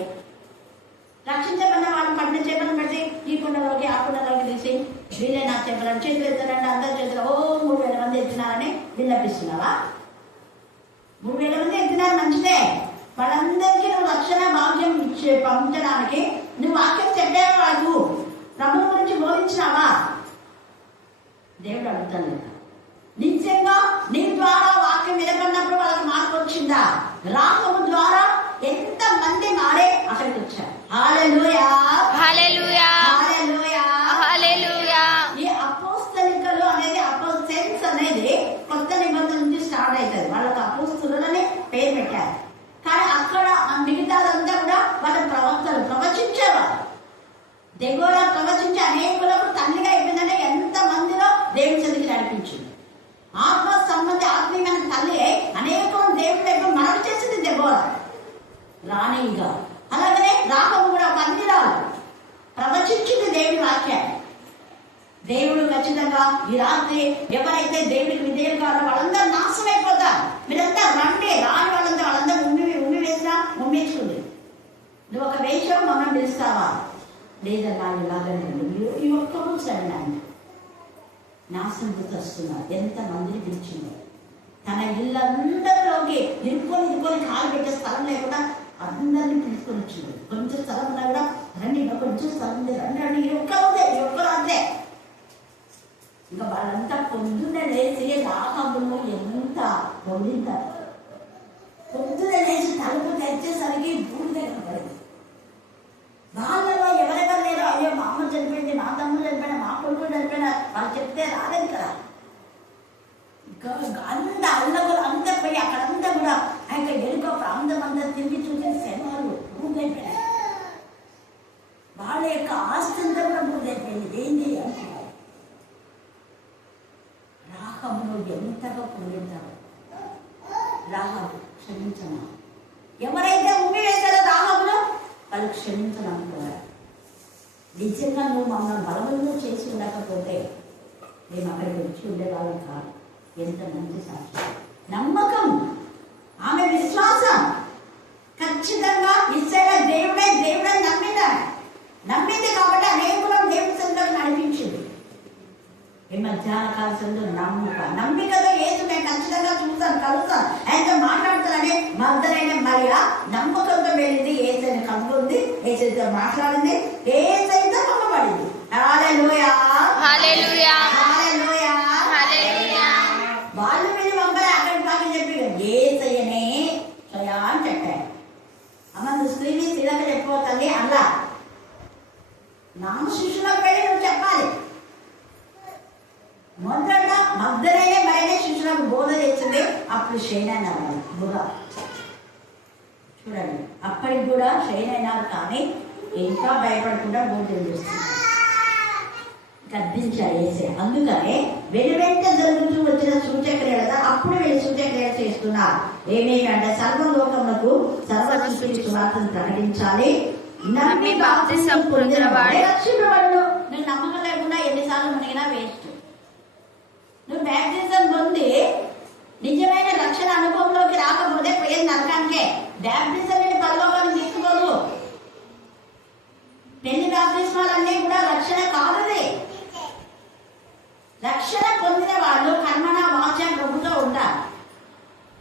రక్షించబడిన వాళ్ళు పడిన చేపలను బట్టి ఈ కుండలోకి ఆ కుండలోకి తీసి వీళ్ళే నా చేపలను చేతులు ఎత్తారంటే అందరి చేతులు 3,000 మంది ఎత్తున్నారని విన్నపిస్తున్నావా? 3,000 మంది ఎత్తినారు, మంచిదే. వాళ్ళందరికీ నువ్వు రక్షణ భాగ్యం పంపించడానికి నువ్వు వాక్యం చెప్పేవా? వాళ్ళు ప్రభువు గురించి బోధించినావా? దేవుడు అడుగుతాను, నిజంగా నీ ద్వారా వాక్యం వినపడినప్పుడు వాళ్ళకి మార్పు వచ్చిందా? రాహబు ద్వారా ఎంత మంది మారే అక్కడికి వచ్చారు. హల్లెలూయా, హల్లెలూయా, హల్లెలూయా, హల్లెలూయా. ఈ అపోస్తలికలు అనేది అపోస్తల్స్ అనేది కొత్త నిబంధన నుంచి స్టార్ట్ అవుతుంది. వాళ్ళకి అపోస్తలులని పేరు పెట్టారు. కానీ అక్కడ మిగతాదంతా కూడా వాళ్ళ ప్రవక్తలు ప్రవచించేవారు. దెబోరా ప్రవచించి అనేకులకు తల్లిగా అయిపోయిందంటే ఎంత మందిలో దేవుని సన్నిధికి నడిపించింది. ఆత్మ సంబంధి ఆత్మీయమైన తల్లి అనేకులు దేవుడి వైపు మనవి చేసింది దెబోరా రాణిగా. అలాగనే రాహబు కూడా ఒక అన్నిరాలు ప్రవచించింది దేవుని వాక్యాన్ని. దేవుడు ఖచ్చితంగా ఈ రాత్రి ఎవరైతే దేవుడికి విధేయులు కాదో వాళ్ళందరూ నాశనం అయిపోతారు. మీరంతా రండి, రాని వాళ్ళందరూ ఉమ్మి వేసినా ఉమ్మించుకుంది. నువ్వు ఒక వేషం మమ్మల్ని పిలుస్తావా? లేదన్నా ఇలాగనే ఈ ఒక్క రోజు అన్నాను. నాశనం వస్తున్నారు. ఎంత మందిని పిలిచిందో తన ఇళ్ళందరిలోకి ఇరుక్కొని కాలు పెట్టే స్థలం లేకుండా అందరినీ పిలుచుకొని వచ్చింది. కొంచెం స్థలం ఉన్నా కూడా రండి, కొంచెం స్థలం ఉంది, రండి, ఈ ఒక్కరు అంతే. ఇంకా వాళ్ళంతా పొద్దున్నే లేచి రాహబును ఎంత పొందింటారు. పొద్దున్నే లేచి తలుపు తెచ్చేసరికి భూమి దగ్గర పడింది. వాళ్ళలో ఎవరెవరు లేరో, అయ్యో మా అమ్మ చనిపోయింది, మా తమ్ముడు చనిపోయినా, మా కొడుకు చనిపోయినా వాళ్ళు చెప్తే రాలేదు కదా. అంత అల్లగలు అంతా పోయి అక్కడంతా కూడా ఆయన ఎలుక ప్రాంతం అంతా తిరిగి చూసే శవాలు భూమైపోయినాయి. వాళ్ళ యొక్క ఆస్తి అంతా కూడా భూమైపోయింది. ఏంటి అంటున్నారు. రాహబును ఎంతగా పొందుతారు. రాహబు క్షమించమా, ఎవరైతే ఉమ్మి వేశారో రాహబును వాళ్ళు క్షమించనుకున్నారు. నిజంగా నువ్వు మమ్మల్ని బలవంతం చేసి ఉండకపోతే మేము అక్కడికి వచ్చి ఉండేవాళ్ళం కాదు. ఎంత మంచి సాక్షి, నమ్మకం, ఆమె విశ్వాసం. ఖచ్చితంగా ఇస్రాయేల్ దేవుడే నమ్మింది కాబట్టి అనేకులను దేవుడి సంతకు నడిపించింది. ఈ మధ్యాహ్న కాలంలో నమ్మికలో ఏదో నేను ఖచ్చితంగా చూస్తాను, కలుస్తాను, ఆయనతో మాట్లాడుతానని మగ్దలైన మరియా నమ్మకంతో వెళ్ళింది. ఏసైన కనుగొంది, ఏసైతో మాట్లాడింది, ఏసైతో నమ్మబడింది. హల్లెలూయా, హల్లెలూయా, హల్లెలూయా, హల్లెలూయా. వాళ్ళు వెళ్ళి పంపలే, అక్కడికి బాగా చెప్పి ఏసయ్యనే చయా అని చెప్పారు. అమ్మ నువ్వు స్త్రీని స్త్రీలకు చెప్పిపోతుంది అలా నా శిష్యులకు వెళ్ళి నువ్వు చెప్పాలి. మొదట మగ్దలైన మరియనే శిష్యులకు బోధ చేసింది. అప్పుడు షైన్ బుధ చూడండి, అప్పటికి కూడా షైన్ అయినారు. కానీ ఇంకా భయపడకుండా బోధన చేస్తున్నారు, గద్దించారు వేసే. అందుకనే వెనువెంట జరుగుతూ వచ్చిన సూచక్రియ కదా, అప్పుడు వీళ్ళు సూచక్రియ చేస్తున్నారు. ఏమేమి అంటే సర్వలోకములకు సర్వసృష్టికి సువార్తను ప్రకటించాలి, నమ్మి బాప్తిసం పొందినవాడే రక్షింపబడును. నువ్వు నమ్మకం లేకుండా ఎన్నిసార్లు మునిగినా వేస్ట్. నువ్వు బ్యాప్టిజం పొంది నిజమైన రక్షణ అనుభవంలోకి రాకపోతే పోయేది నరకానికే. బ్యాప్టిజం నేను పరలోకాన్ని తీసుకోదు. పెళ్లి బాప్తిస్మాలన్నీ కూడా రక్షణ కాదు. రక్షణ పొందిన వాళ్ళు కర్మణ వాచ ప్రభుతో ఉంటారు.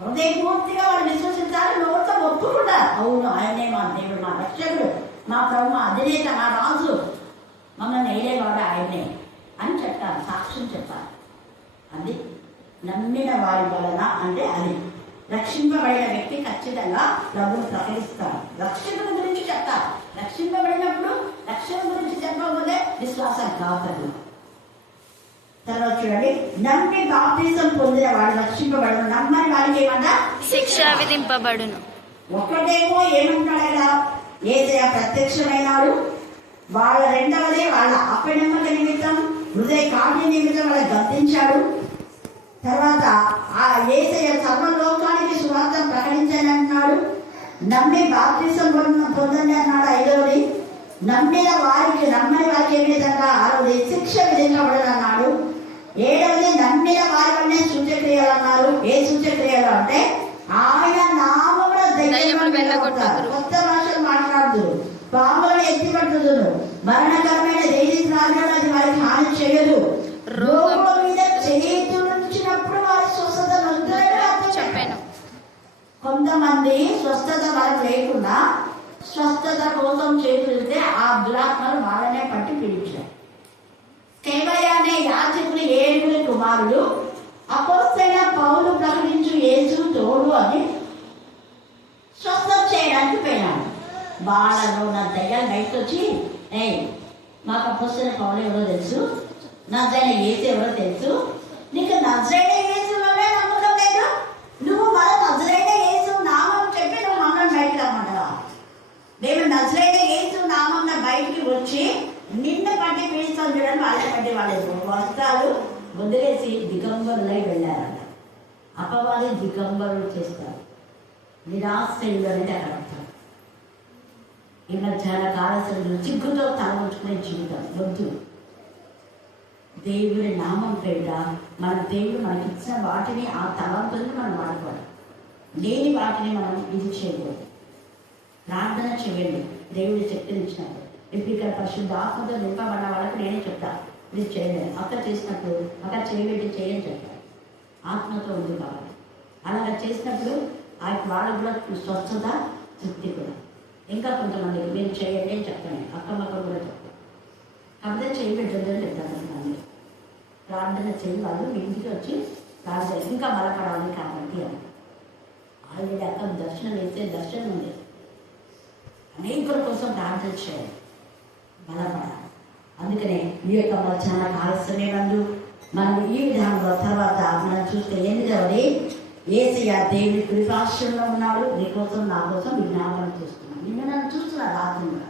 హృదయపూర్తిగా వాళ్ళు విశ్వసించాలి, నోటితో ఒప్పుకుంటారు. అవును ఆయనే మా దేవుడు, మా రక్షకుడు, మా ప్రభు, మా అధినేత, మా రాజు, మమ్మల్ని వేయలేవాడు ఆయనే అని చెప్తారు, సాక్ష్యం చెప్పాలి. అది నమ్మిన వారి వలన అంటే అది రక్షింపబడిన వ్యక్తి ఖచ్చితంగా ప్రభువును ప్రకటిస్తారు, రక్షకుడి గురించి చెప్తారు. రక్షింపబడినప్పుడు రక్షణ గురించి చెప్పకపోతే విశ్వాసం కాదు. తర్వాత చూడండి, నమ్మి బాప్తిసం పొందిన వాడు రక్షింపబడును, నమ్మని వాడికి ఏమన్నా శిక్ష విధింపబడును. ఒకటేమో ఏమంటాడు కదా, యేసయ్య ప్రత్యక్షమైనాడు. వాళ్ళ రెండవదే వాళ్ళ అపనమ్మక నిమిత్తం, హృదయ కాఠిన్య నిమిత్తం వాళ్ళ గద్దించాడు. తర్వాత ఆ యేసయ్య సర్వలోకానికి సువార్త ప్రకటించని అంటున్నాడు. నమ్మి బాప్తిసం పొందండి అన్నాడు ఐదవది. నమ్మిన వారికి నమ్మని వారికి ఏ విధంగా ఆరోది శిక్ష విధించబడను అన్నాడు. ఏడవది నమ్మిన వారి వల్లనే సూచక్రియలు అన్నారు. ఏ సూచక్రియలు అంటే ఆయన నామమున దయ్యములను వెళ్ళగొట్టుదురు. కొత్త భాషలు మాట్లాడుదురు, పాములను ఎత్తిపట్టుదురు, మరణకరమైన దేని త్రాగడం అది వారికి హాని చేయదు. రోగుల మీద చేతులుంచినప్పుడు వారి స్వస్థత చెప్పాను. కొంతమంది స్వస్థత వారికి లేకుండా స్వస్థత కోసం చేతులిస్తే ఆ దురాత్మలు వాళ్ళనే పట్టి పిలిచారు. కేవయ అనే యాజకులు 7 కుమారులు అపోస్తలుడైన పౌలు ప్రకటించు యేసు తోడు అని స్వస్థత చేయడానికి పోయినాడు. వాళ్ళలో నా దయ్యాలు బయటకు వచ్చి, మాకు అపోస్తలుడైన పౌలు ఎవరో తెలుసు, నజరైన యేసు ఎవరో తెలుసు, నీకు నజరైన యేసులోనే నమ్మకం లేదు, నువ్వు మన నజరైన యేసు నామం చెప్పి నువ్వు మమ్మల్ని బయటకు రమ్మంటావా? మేము నజరైన యేసు నామం బయటికి వచ్చి నిన్ను పట్టి పీడిస్తాం చూడండి. వాళ్ళ పట్టి వాళ్ళ వస్త్రాలు వదిలేసి దిగంబరులై వెళ్ళారంట. అపవాది దిగంబరులు చేస్తారు, నిరాశ్రయులు అనేది అక్కడ అర్థం. ఈ మధ్యాహ్న కాలశైలు చిగ్గుతో తలముచ్చుకునే జీవితం వద్దు. దేవుడి నామం పేట మన దేవుడు మనకి ఇచ్చిన వాటిని, ఆ తలంపుల్ని మనం వాడుకోవాలి, లేని వాటిని మనం ఇది చేయకూడదు. ప్రార్థన చేయండి దేవుడి శక్తిని ఇచ్చినప్పుడు. ఇప్పుడు ఇక్కడ పరిశుద్ధ ఆత్మతో నింపబడిన వాళ్ళకి నేనే చెప్తాను, ఇది చేయలేదు. అక్కడ చేసినప్పుడు అక్కడ చేయబెట్టి చేయని చెప్తాను, ఆత్మతో ఉంది కాబట్టి. అలాగా చేసినప్పుడు వాళ్ళకు కూడా స్వచ్ఛత, తృప్తి కూడా. ఇంకా కొంతమంది మీరు చేయండి అని చెప్తాను, అక్కమ్మక్క కూడా చెప్తాను. కాకపోతే చేయబెట్టదని చెప్తాను. ప్రార్థన చేయి, వాళ్ళు ఇంటికి వచ్చి ప్రార్థన ఇంకా బలపడాలి కాబట్టి అని. ఆల్రెడీ అక్కడ దర్శనం వేస్తే దర్శనం ఉంది, అనేకుల కోసం ప్రార్థన చేయాలి, బలపడాలి. అందుకనే ఈ యొక్క మధ్యాహ్న కాలశ్రమేనందు మనం ఈ విధానంలో తర్వాత మనం చూస్తే ఏంటి కాబట్టి యేసయ్య దేవుడి కృపాశ్రయంలో ఉన్నాడు. నీకోసం నా కోసం విజ్ఞాపన చేస్తున్నాడు. నిన్ను నన్ను చూస్తున్నాడు, ఆత్మగా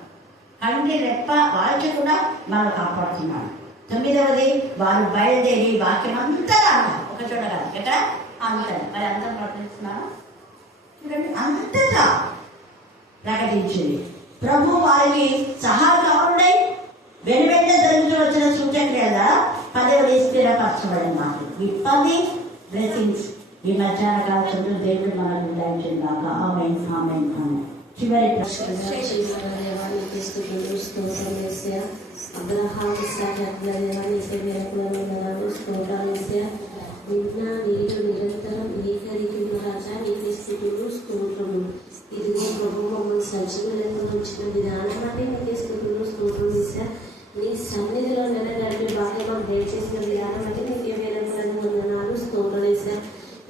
కంటి రెప్ప వాల్చి కూడా మనం కాపాడుతున్నాడు. 9వది వారు బయలుదేరి వాక్యం అంతగా ఒక చోట కాదు, ఎక్కడ అంతా మరి అంతా ప్రకటిస్తున్నాను చూడండి. అంతగా ప్రకటించింది. ప్రభు వారికి సహాయకారుడై వెనువెంట జరుగుతూ వచ్చిన సూచన లేదా 10వది స్థిరపరచబడిన మాట. ఈ 10 బ్లెస్సింగ్స్ ఈ మధ్యాహ్న కాలంలో దేవుడు మనకు దయచేయగాక. ఆమేన్, ఆమేన్, ఆమేన్. చివరి అబ్రహాము నిన్న నీరు నిరంతరం ఏకరీతిలో రాజా నీకు స్థితులు స్తోత్రము. ఇదిగో ప్రభు మమ్మల్ని సజీవులకు ఉంచిన విధానం అంటే నీకు స్థితులు స్తోత్రం ఇచ్చా. నీ సన్నిధిలో నెలగడిపి బాగా మాకు దయచేసిన విధానం అంటే నీకే వేరకులను వందనాలు స్తోత్రం ఇచ్చా.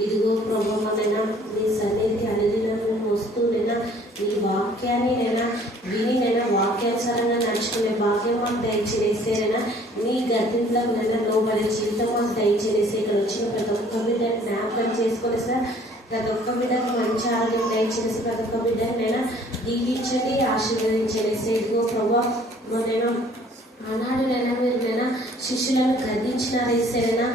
ఇదిగో ప్రభావమైనా నీ సన్నిధికి అడిగిన వస్తువునైనా నీ వాక్యాన్ని నైనా విని నైనా వాక్యానుసారంగా నడుచుకునే భాగ్యం మాకు దయచేసేనైనా నీ గతింపులకు నైనా లోబడే జీవితం మాకు దయచేసి ఇక్కడ వచ్చిన ప్రతి ఒక్క బిడ్డ జ్ఞాపకం చేసుకొని సార్, ప్రతి ఒక్క బిడ్డకు మంచి ఆరోగ్యం దయచేసి ప్రతి ఒక్క బిడ్డనైనా దీవించండి, ఆశీర్వదించండి. ఇదిగో ప్రభావ నేను ఆనాడునైనా మీరునైనా శిష్యులను గద్దించినారేసైనా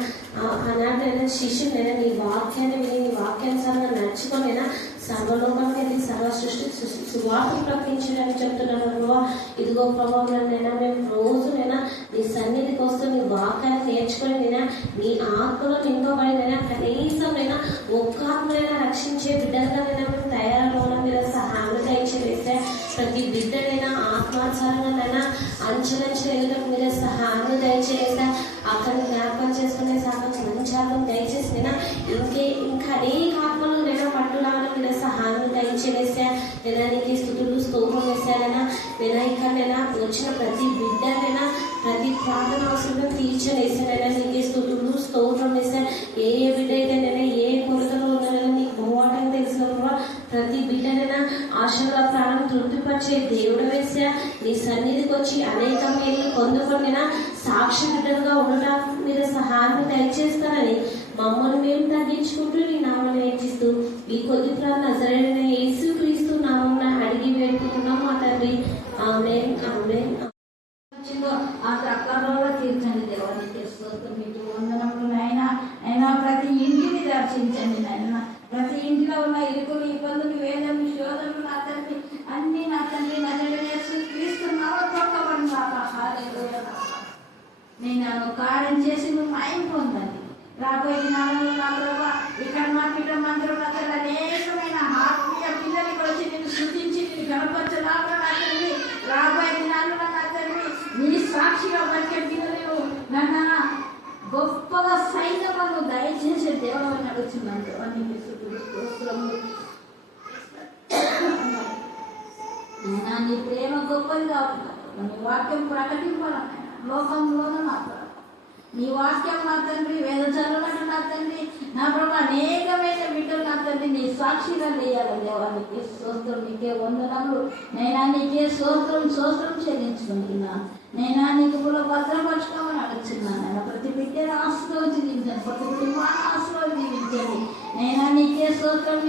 ఆనాడునైనా శిష్యులైనా నీ వాక్యాన్ని విని నీ వాక్యానుసారంగా నడుచుకొనైనా సర్వలోకానికి వెళ్ళి సర్వ సృష్టి సువార్త ప్రకటించడానికి చెప్తున్నాను ప్రభావ. ఇదిగో ప్రభావంలోనైనా మేము రోజునైనా నీ సన్నిధికి వస్తూ నీ వాక్యాన్ని నేర్చుకొని నేనా నీ ఆత్మలో నింపబడినైనా కనీసమైనా ఒక్క ఆత్మనైనా రక్షించే బిడ్డలకైనా మేము తయారవడం మీద సహాయం దయచేస్తే ప్రతి బిడ్డనైనా ఆత్మానుసారంగానైనా అంచెలంచెలుగా మీద సహాయం దయచేస్తా. అక్కడ జ్ఞాపకం చేసుకునే సహాయం మంచాలను దయచేసి ఇంకా అనేక ఆత్మలు నేను పట్టులాగా మీద సహాయం దయచేసా. నేను నీకు స్థుతులు స్తోత్రం వేసానైనా నేను ఇక్కడ నేను వచ్చిన ప్రతి బిడ్డనైనా ప్రతి ప్రార్థన అవసరం తీర్చలేసానైనా నీకు స్థుతులు స్తోత్రం వేసా. ఏ బిడ్డ అయితే నేను ఏ కొరతలో ఉన్నానైనా నీకు పోవటం తెలిసిన ప్రతి బిడ్డనైనా ఆశగా ప్రాణం తృప్తిపరిచే దేవుడు వేసా. నీ సన్నిధికి వచ్చి అనేక మేలు పొందుకొనినా సాక్షి బిడ్డలుగా ఉండటం మీద సహాయం దయచేస్తానని మమ్మల్ని మేము తగ్గించుకుంటూ నీ నామను హెచ్చిస్తూ ఈ కొద్ది నజరేయుడైన యేసు క్రీస్తు నామమున అడిగి వేడుకుంటున్నాము మా తండ్రి. ఆమేన్, ఆమేన్. ఆ ప్రకారంలో తీర్చండి దేవాన్ని చేసుకోవచ్చు. మీకు వందనములు నాయన. అయినా ప్రతి ఇంటిని దర్శించండి నాయన. ప్రతి ఇంటిలో ఉన్న ఇరుకులు ఇబ్బందులు వేదము శోధనలు నా తండ్రి అన్ని నా తండ్రి నజరేయుడైన క్రీస్తు నామమున హల్లెలూయా. నేను కార్యం చేసి నువ్వు మాయం పొందండి. రాబోయే దినాలలో నా ప్రభా ఇక్కడ మా పీఠ మందిరం అనేకమైన కావాలి. నీ వాక్యం ప్రకటింపాలి లోకంలోనూ మాట్లాడాలి. నీ వాక్యం నా తండ్రి వేద చదువునట్టు నా తండ్రి నా ప్రభు అనేకమైన బిడ్డలు నా తండ్రి నీ సాక్షిగా లేయాలి. దేవానికి స్తోత్రం, నీకే వందనములు నైనా, నీకే స్తోత్రం చెల్లించుకుంటున్నాను నైనా. నీకు కూడా భద్రపరచుకోమని అడుగుతున్నాను నైనా. ప్రతి బిడ్డను ఆశీర్వదించండి, ప్రతి కుటుంబాన్ని ఆశీర్వదించండి నైనా. నీకే స్తోత్రం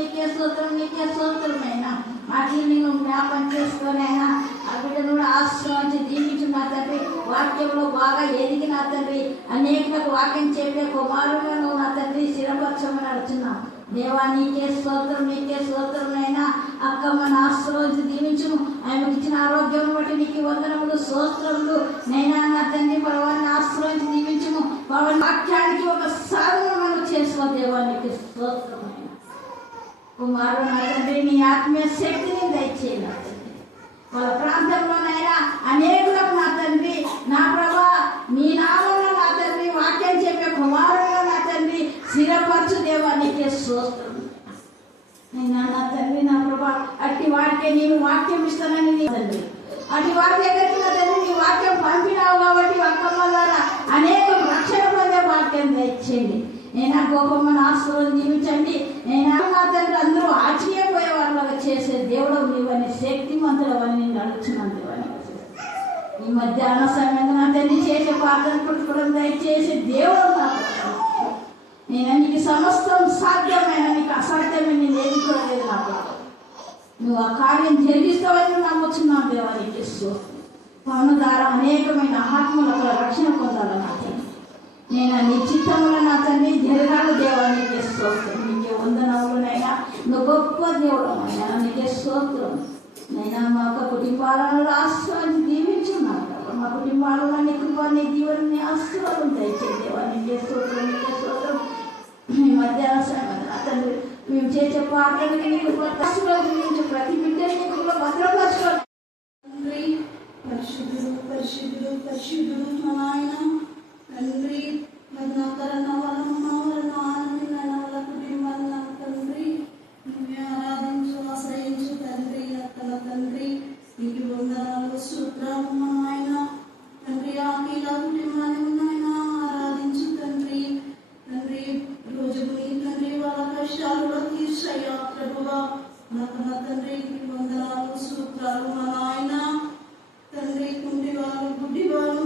నైనా. వాటిని నేను జ్ఞాపం చేసుకోనైనా ఆ బిడ్డను కూడా ఆశీర్వదించి దీవించు నా తండ్రి. వాక్యంలో బాగా ఎదిగి నా తండ్రి అనేకులకు వాక్యం చెప్పే కుమారుగా నువ్వు నా తండ్రి స్థిరపరచమని అడుగుతున్నాం దేవా. నీకే స్తోత్రమైనా. అక్కమ్మని ఆశీర్వదించి దీవించును. ఆమెకు ఇచ్చిన ఆరోగ్యం బట్టి నీకు వందనములు స్తోత్రములు నైనా. నా తండ్రి పరవాన్ని ఆశీర్వదించి దీవించును. పవన్ వాక్యానికి ఒక సాధనము చేసుకో దేవా. నీకు స్తోత్రమైన కుమారుడు నా తండ్రి నీ ఆత్మీయ శక్తిని దయచేయాలి. వాళ్ళ ప్రాంతంలోనైనా అనేకులకు నా తండ్రి నా ప్రభా నీ నామంలో నా తండ్రి వాక్యం చెప్పే కుమారుడుగా నా తండ్రి స్థిరపరచు దేవా. నీకే స్తోత్రం నైనా. నా తండ్రి నా ప్రభా అట్టి వారికే నేను వాక్యం ఇస్తానని నీ తండ్రి అటు వారి దగ్గరికి నా తండ్రి నీ వాక్యం పంపినావు కాబట్టి అక్కమ్మ ద్వారా అనేక రక్షణ పొందే వాక్యం దయచేయండి నైనా. గోపమ్మను ఆశీర్వాదం జీవించండి నైనా. నా తండ్రి అందరూ ఆశ్చర్యపోయే వాళ్ళగా చేసే దేవుడు నీవని శక్తిమంతులవని నేను అడుగుతున్నాను దేవని. ఈ మధ్యాహ్న సమయంలో నా తండ్రి చేసే ప్రార్థన పుట్టుకోవడం దయచేసి దేవుడు నేను నీకు సమస్తం సాధ్యమైన నీకు అసాధ్యమైన నేను ఏది కూడా లేదు నాకు. నువ్వు ఆ కార్యం జరిగిస్తావని నమ్ముతున్నాను దేవానికి. పవన ద్వారా అనేకమైన ఆత్మలకు రక్షణ పొందాలని నా తండ్రి నేను నీ చిత్తముల నా తండ్రి జరగాలి దేవానికి స్తోత్రం. నీకే వందనములనైనా. నువ్వు గొప్ప దేవుడు అయినా. నీకే స్తోత్రం నైనా. మా యొక్క కుటుంబాలను ఆశీర్వాదించి దీవించున్నాను. మా కుటుంబాలలో నీ కృప నీ దీవెనని ఆశీర్వాదం దయచేయండి దేవా. నీకే స్తోత్రం. ఈ మధ్యాహ్న సమయం నా తండ్రి మేము చేసే ప్రార్థనకి నీకు ఆశీర్వాదించు. ప్రతి బిడ్డని నీకు భద్రపరచుకోండి. పరిశుద్ధుడు మా నాయన తండ్రి. తండ్రి నువ్వే ఆరాధించు ఆశ్రయించు తండ్రి. అక్కల తండ్రి నీకు వందనాలు స్తోత్రాలు మా నాయన తండ్రి. ఆకీల కుటుంబాన్ని నాయన ఆరాధించు తండ్రి. తండ్రి రోజుకు నీ తండ్రి వాళ్ళ కష్టాలు కూడా తీర్చయ్యా ప్రభువా. నాకు నా తండ్రి నీకు వందనాలు స్తోత్రాలు మా నాయన తండ్రి. కుంటి వాళ్ళు గుడ్డి వాళ్ళు